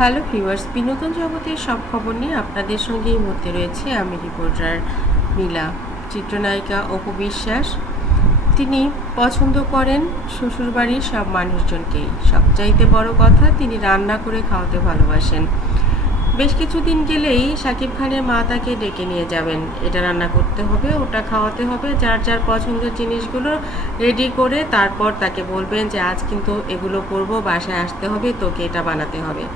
Hello viewers, বিনোদন জগতের সব খবর নিয়ে আপনাদের সঙ্গে এই মুহূর্তে রয়েছে আমি রিপোর্টার নীলা। চিত্রনায়িকা অপু বিশ্বাস, তিনি পছন্দ করেন শ্বশুরবাড়ির সব মানুষজনকেই সবচাইতে বড় কথা, তিনি রান্না করে খাওয়াতে ভালোবাসেন। বেশ কিছুদিন গেলেই সাকিব খানের মা তাকে ডেকে নিয়ে যাবেন। এটা রান্না করতে হবে, ওটা খাওয়াতে হবে, যার যার পছন্দের জিনিসগুলো রেডি করে তারপর তাকে বলবেন যে, আজ কিন্তু এগুলো করব, বাসায় আসতে হবে, তোকে এটা বানাতে হবে।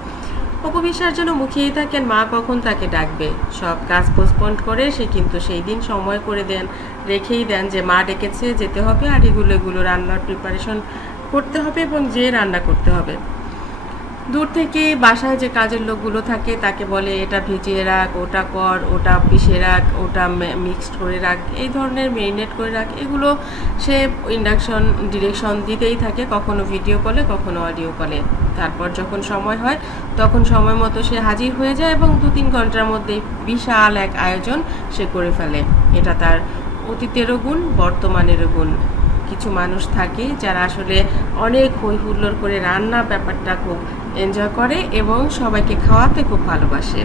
অপবিশ্বাস যেন মুখিয়েই থাকেন, মা কখন তাকে ডাকবে? সব কাজ পোস্টপন্ড করে, সে কিন্তু সেই দিন সময় করে দেন, রেখেই দেন যে মা ডেকেছে, যেতে হবে, আর এগুলো এগুলো রান্নার প্রিপারেশন করতে হবে এবং যে রান্না করতে হবে। দূর থেকে বাসায় যে কাজের লোকগুলো থাকে, তাকে বলে এটা ভিজিয়ে রাখ, ওটা কর, ওটা পিষে রাখ, ওটা মিক্সড করে রাখ, এই ধরনের মেরিনেট করে রাখ, এগুলো সে ইন্ডাকশন ডিরেকশন দিতেই থাকে, কখনো ভিডিও কলে কখনো অডিও কলে তারপর যখন সময় হয়, তখন সময় মতো সে হাজির হয়ে যায় এবং দু তিন ঘণ্টার মধ্যেই বিশাল এক আয়োজন সে করে ফেলে। এটা তার অতীতেরও গুণ, বর্তমানেরও গুণ। কিছু মানুষ থাকে যারা আসলে অনেক হই হুল্লোড় করে রান্না ব্যাপারটা খুব এনজয় করে এবং সবাইকে খাওয়াতে খুব ভালোবাসে।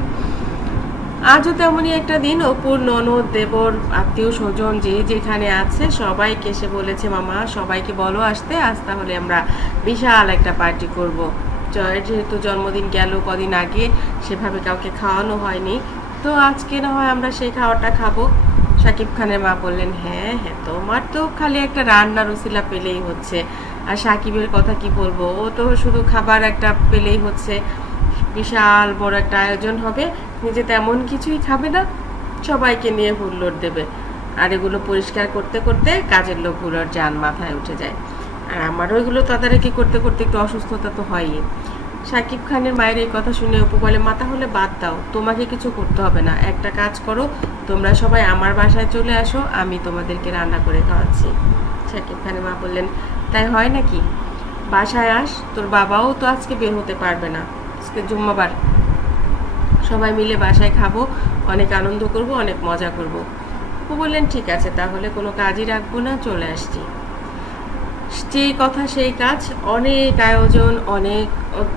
আজও তেমনই একটা দিন অপুর ননদ, দেবর, আত্মীয়, স্বজন যে যেখানে আছে, সবাইকে এসে বলেছে, মামা, সবাইকে বলো আসতে, আজ তাহলে আমরা বিশাল একটা পার্টি করব। জয়ের যেহেতু জন্মদিন গেল কদিন আগে, সেভাবে কাউকে খাওয়ানো হয়নি। তো আজকে না হয় আমরা সেই খাওয়াটা খাব। সাকিব খানের মা বললেন হ্যাঁ হ্যাঁ তোমার তো খালি একটা রান্নার উসিলা পেলেই হচ্ছে। আর সাকিবের কথা কি বলব? ও তো শুধু খাবার একটা পেলেই হচ্ছে। বিশাল বড় একটা আয়োজন হবে। নিজে তেমন কিছুই খাবে না। সবাইকে নিয়ে হুল্লোড় দেবে। আর এগুলো পরিষ্কার করতে করতে কাজের লোকগুলোর যান মাথায় উঠে যায়। আর আমারও এগুলো তদারকি করতে করতে একটু অসুস্থতা তো হয়ই। সাকিব খানের মায়ের এই কথা শুনে অপু বলে মাথা হলে বাদ দাও। তোমাকে কিছু করতে হবে না। একটা কাজ করো। তোমরা সবাই আমার বাসায় চলে আসো। আমি তোমাদেরকে রান্না করে খাওয়াচ্ছি। সাকিব খানের মা বললেন তাই হয় নাকি? বাসায় আস, তোর বাবাও তো আজকে বের হতে পারবে না। আজকে জুম্মাবার। সবাই মিলে বাসায় খাব, অনেক আনন্দ করব, অনেক মজা করব। ও বললেন, ঠিক আছে, তাহলে কোনো কাজই রাখব না, চলে আসছি। যেই কথা, সেই কাজ। অনেক আয়োজন, অনেক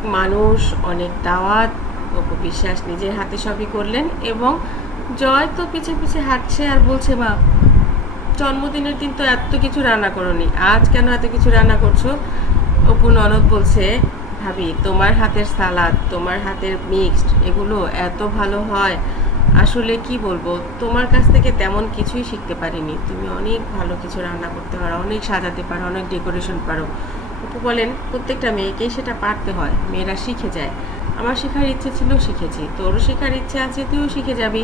মানুষ, অনেক দাওয়াত। অপু বিশ্বাস নিজের হাতে সবই করলেন এবং জয় তো পিছে পিছে হাঁটছে আর বলছে মা জন্মদিনের দিন তো এত কিছু রান্না করনি। আজ কেন এত কিছু রান্না করছ? অপু ননদ বলছে, ভাবি, তোমার হাতের সালাদ, তোমার হাতের মিক্সড এগুলো এত ভালো হয়। আসলে কি বলব, তোমার কাছ থেকে তেমন কিছুই শিখতে পারিনি। তুমি অনেক ভালো কিছু রান্না করতে পারো, অনেক সাজাতে পারো, অনেক ডেকোরেশন পারো। অপু বলেন, প্রত্যেকটা মেয়েকেই সেটা পারতে হয়, মেয়েরা শিখে যায়। আমার শেখার ইচ্ছে ছিল শিখেছি, তোরও শেখার ইচ্ছে আছে, তুইও শিখে যাবি,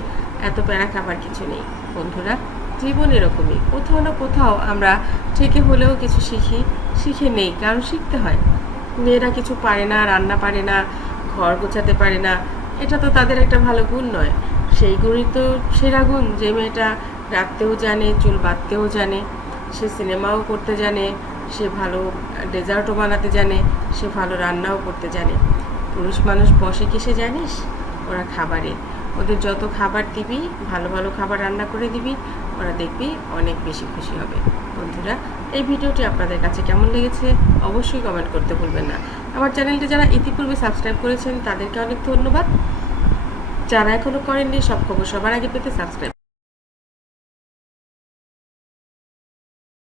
এত প্যারা খাবার কিছু নেই। বন্ধুরা জীবন এরকমই। কোথাও না কোথাও আমরা থেকে হলেও কিছু শিখি, শিখে নেই, কারণ শিখতে হয়। মেয়েরা কিছু পারে না, রান্না পারে না, ঘর গোছাতে পারে না, এটা তো তাদের একটা ভালো গুণ নয়। সেই গুণই তো সেরা গুণ, যে মেয়েটা রাখতেও জানে, চুল বাঁধতেও জানে, সে সিনেমাও করতে জানে, সে ভালো ডেজার্টও বানাতে জানে, সে ভালো রান্নাও করতে জানে। পুরুষ মানুষ বসে কিসে জানিস? ওরা খাবারে। ওদের যত খাবার দিবি, ভালো ভালো খাবার রান্না করে দিবি, ওরা দেখবি অনেক বেশি খুশি হবে। বন্ধুরা, এই ভিডিওটি আপনাদের কাছে কেমন লেগেছে অবশ্যই কমেন্ট করতে ভুলবেন না। আমার চ্যানেলটি যারা ইতিপূর্বে সাবস্ক্রাইব করেছেন, তাদেরকে অনেক ধন্যবাদ। যারা এখনও করেননি, সব খবর সবার আগে পেতে সাবস্ক্রাইব